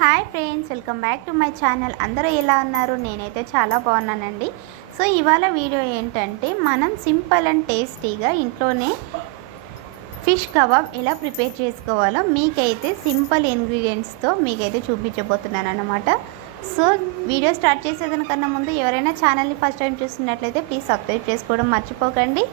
Hi friends, welcome back to my channel. అందరూ ఎలా ఉన్నారు? నేనైతే చాలా బాగున్నానండి. సో ఇవాళ వీడియో ఏంటంటే మనం సింపుల్ అండ్ టేస్టీగా ఇంట్లోనే ఫిష్ కబాబ్ ఎలా ప్రిపేర్ చేసుకోవాలో మీకైతే సింపుల్ ఇంగ్రీడియంట్స్తో మీకైతే చూపించబోతున్నాను అన్నమాట. సో వీడియో స్టార్ట్ చేసేదానికన్నా ముందు ఎవరైనా ఛానల్ని ఫస్ట్ టైం చూస్తున్నట్లయితే ప్లీజ్ సబ్స్క్రైబ్ చేసుకోవడం మర్చిపోకండి.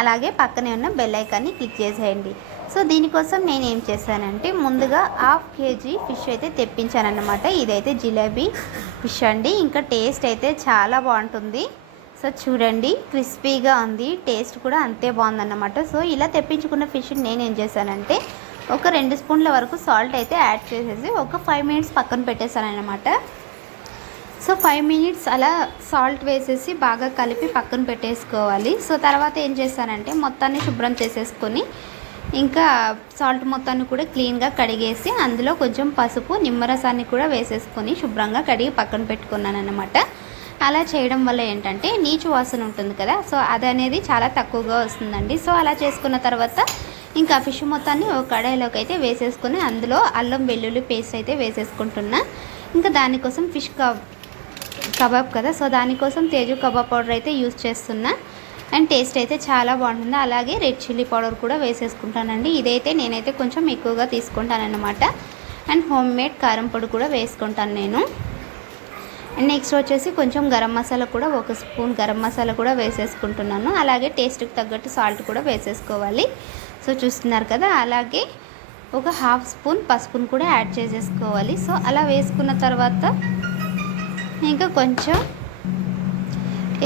అలాగే పక్కనే ఉన్న బెల్ ఐకాన్ని క్లిక్ చేసేయండి. సో దీనికోసం నేను ఏం చేశానంటే ముందుగా 1/2 kg ఫిష్ అయితే తెప్పించానన్నమాట. ఇదైతే జిలేబీ ఫిష్ అండి. ఇంకా టేస్ట్ అయితే చాలా బాగుంటుంది. సో చూడండి, క్రిస్పీగా ఉంది, టేస్ట్ కూడా అంతే బాగుందన్నమాట. సో ఇలా తెప్పించుకున్న ఫిష్ని నేను ఏం చేశానంటే ఒక 2 స్పూన్ల వరకు సాల్ట్ అయితే యాడ్ చేసేసి ఒక 5 మినిట్స్ పక్కన పెట్టేశాను అన్నమాట. సో 5 మినిట్స్ అలా సాల్ట్ వేసేసి బాగా కలిపి పక్కన పెట్టేసుకోవాలి. సో తర్వాత ఏం చేస్తానంటే మొత్తాన్ని శుభ్రం చేసేసుకొని ఇంకా సాల్ట్ మొత్తాన్ని కూడా క్లీన్గా కడిగేసి అందులో కొంచెం పసుపు నిమ్మరసాన్ని కూడా వేసేసుకొని శుభ్రంగా కడిగి పక్కన పెట్టుకున్నాను అన్నమాట. అలా చేయడం వల్ల ఏంటంటే నీచు వాసన ఉంటుంది కదా, సో అది అనేది చాలా తక్కువగా వస్తుందండి. సో అలా చేసుకున్న తర్వాత ఇంకా ఫిష్ మొత్తాన్ని ఒక కడాయిలోకి అయితే వేసేసుకొని అందులో అల్లం వెల్లుల్లి పేస్ట్ అయితే వేసేసుకుంటున్నా. ఇంకా దానికోసం ఫిష్ కబాబ్ కదా, సో దానికోసం తేజు కబాబ్ పౌడర్ అయితే యూజ్ చేస్తున్నా. అండ్ టేస్ట్ అయితే చాలా బాగుంటుంది. అలాగే రెడ్ చిల్లీ పౌడర్ కూడా వేసేసుకుంటానండి. ఇదైతే నేనైతే కొంచెం ఎక్కువగా తీసుకుంటానన్నమాట. అండ్ హోమ్ మేడ్ కారం పొడి కూడా వేసుకుంటాను నేను. అండ్ నెక్స్ట్ వచ్చేసి కొంచెం గరం మసాలా కూడా, 1 స్పూన్ గరం మసాలా కూడా వేసేసుకుంటున్నాను. అలాగే టేస్ట్కి తగ్గట్టు సాల్ట్ కూడా వేసేసుకోవాలి. సో చూస్తున్నారు కదా, అలాగే ఒక 1/2 స్పూన్ పసుపును కూడా యాడ్ చేసేసుకోవాలి. సో అలా వేసుకున్న తర్వాత ఇంకా కొంచెం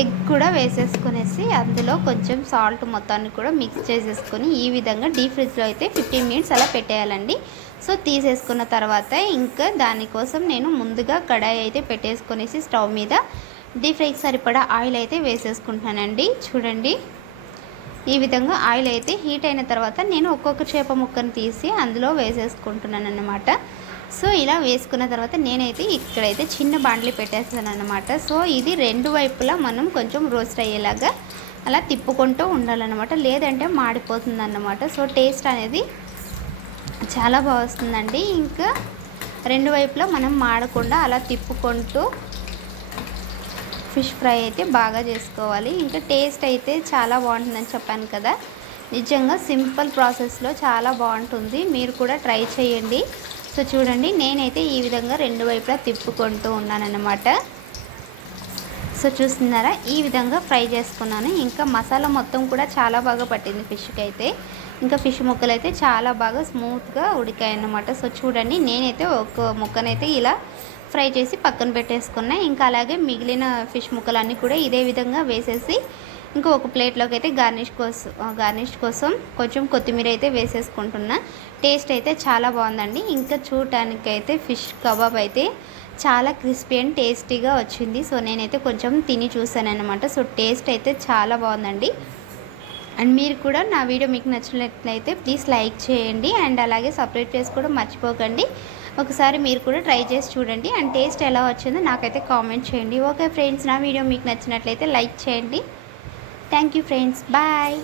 ఎగ్ కూడా వేసేసుకునేసి అందులో కొంచెం సాల్ట్ మొత్తాన్ని కూడా మిక్స్ చేసేసుకొని ఈ విధంగా డీప్ ఫ్రిడ్జ్లో అయితే 15 మినిట్స్ అలా పెట్టేయాలండి. సో తీసేసుకున్న తర్వాత ఇంకా దానికోసం నేను ముందుగా కడాయి అయితే పెట్టేసుకొనేసి స్టవ్ మీద డీప్ ఫ్రైకి సరిపడా ఆయిల్ అయితే వేసేసుకుంటానండి. చూడండి, ఈ విధంగా ఆయిల్ అయితే హీట్ అయిన తర్వాత నేను ఒక్కొక్క చేప ముక్కను తీసి అందులో వేసేసుకుంటున్నాను అన్నమాట. సో ఇలా వేసుకున్న తర్వాత నేనైతే ఇక్కడైతే చిన్న బాండ్లీ పెట్టేస్తాను అన్నమాట. సో ఇది 2 వైపులా మనం కొంచెం రోస్ట్ అయ్యేలాగా అలా తిప్పుకుంటూ ఉండాలన్నమాట, లేదంటే మాడిపోతుంది అన్నమాట. సో టేస్ట్ అనేది చాలా బాగా వస్తుందండి. ఇంకా 2 వైపులా మనం మాడకుండా అలా తిప్పుకుంటూ ఫిష్ ఫ్రై అయితే బాగా చేసుకోవాలి. ఇంకా టేస్ట్ అయితే చాలా బాగుంటుందని చెప్పాను కదా, నిజంగా సింపుల్ ప్రాసెస్లో చాలా బాగుంటుంది. మీరు కూడా ట్రై చేయండి. సో చూడండి, నేనైతే ఈ విధంగా 2 వైపులా తిప్పుకుంటూ ఉన్నానన్నమాట. సో చూస్తున్నారా, ఈ విధంగా ఫ్రై చేసుకున్నాను. ఇంకా మసాలా మొత్తం కూడా చాలా బాగా పట్టింది ఫిష్కి అయితే. ఇంకా ఫిష్ ముక్కలు అయితే చాలా బాగా స్మూత్గా ఉడికాయి అన్నమాట. సో చూడండి, నేనైతే ఒక ముక్కనైతే ఇలా ఫ్రై చేసి పక్కన పెట్టేసుకున్నా. ఇంకా అలాగే మిగిలిన ఫిష్ ముక్కలన్నీ కూడా ఇదే విధంగా వేసేసి ఇంకా ఒక ప్లేట్లోకి అయితే గార్నిష్ కోసం కొంచెం కొత్తిమీర అయితే వేసేసుకుంటున్నా. టేస్ట్ అయితే చాలా బాగుందండి. ఇంకా చూడటానికి అయితే ఫిష్ కబాబ్ అయితే చాలా క్రిస్పీ అండ్ టేస్టీగా వచ్చింది. సో నేనైతే కొంచెం తిని చూసాను అనమాట. సో టేస్ట్ అయితే చాలా బాగుందండి. అండ్ మీరు కూడా నా వీడియో మీకు నచ్చినట్లయితే ప్లీజ్ లైక్ చేయండి. అండ్ అలాగే సబ్స్క్రైబ్ చేసుకోవడం మర్చిపోకండి. ఒకసారి మీరు కూడా ట్రై చేసి చూడండి. అండ్ టేస్ట్ ఎలా వచ్చిందో నాకైతే కామెంట్ చేయండి. ఓకే ఫ్రెండ్స్, నా వీడియో మీకు నచ్చినట్లయితే లైక్ చేయండి. Thank you friends. Bye.